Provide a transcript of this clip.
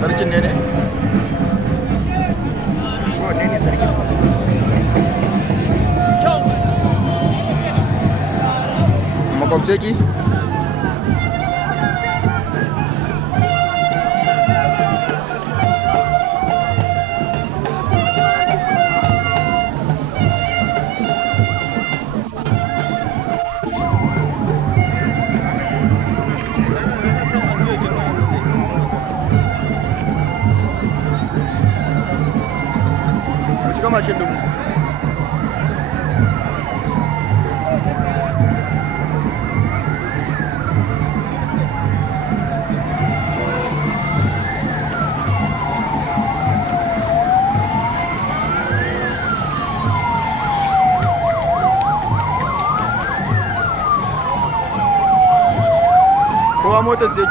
sarkin ne ne? ne ne sarkin? Makwabce ki? Shiga mashin din. Kowa motar sai